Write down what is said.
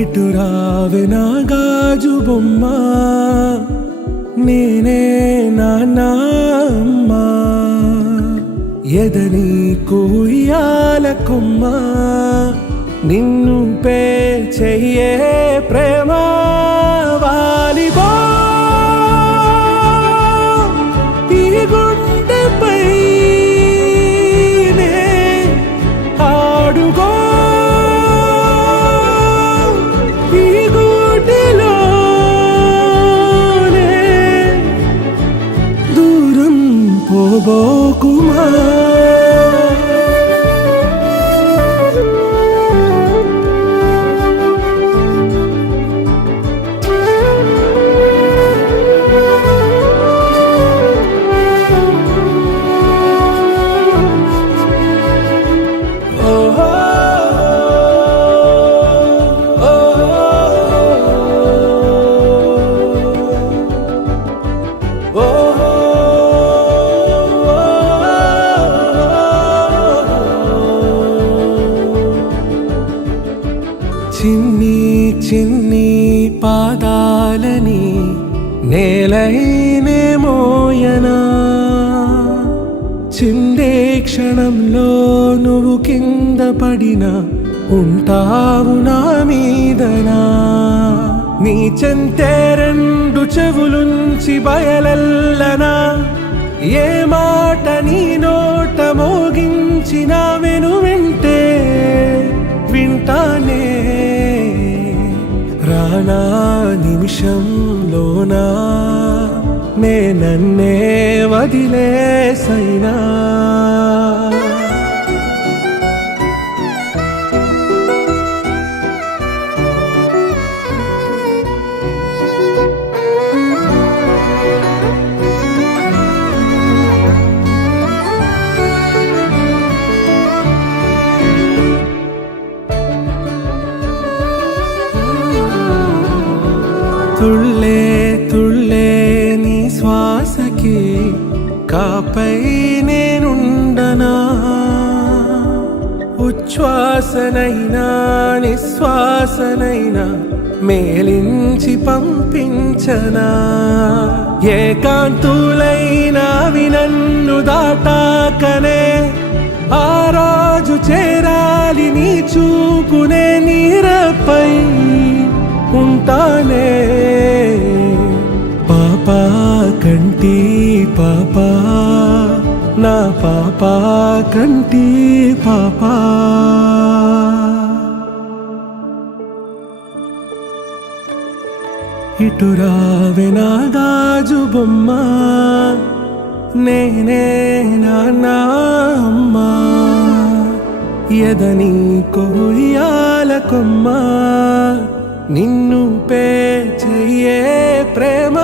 ఇటు రావే నా గాజు బొమ్మ, నేనే నాన్న అమ్మ. ఎదని కుయ్యాల కొమ్మ, నిన్ను పే చెయ్యే ప్రేమ. వాలిబో ఈ గుండెపై నే ఆడుగో, ఈ గూటిలోనే దూరం పోబోకుమా. చిన్ని చిన్ని పాదాలని నేలైనే మోయనా, చిందే క్షణంలో నువ్వు కింద పడినా ఉంటావు నా మీదనా. నీ చెంతే రెండు చెవులుంచి బయలెల్లనా, ఏ మాట నీ నోట మోగించిన వెను వింటే వింటానే. రానా నిమిషంలోనా నే నన్నే వదిలేసైనా. తుళ్ళే తుళ్ళే నీ శ్వాసకి కాపై నేనుండనా, ఉచ్ఛ్వాసనైనా నిశ్వాసనైనా మేలించి పంపించనా. ఏకాంతులైనవి నన్ను దాటాకనే ఆ రోజు చేరాలి నీ చూపునే నీరపై ఉంటానే. పాపా కంటి పాపా, నా పాపా కంటి పాపా. ఇటు రావే నా గాజు బొమ్మ, నేనే నాన్న అమ్మ. ఎదని కొయ్యాల కొమ్మ, నిన్ను పే చెయ్యే ప్రేమ.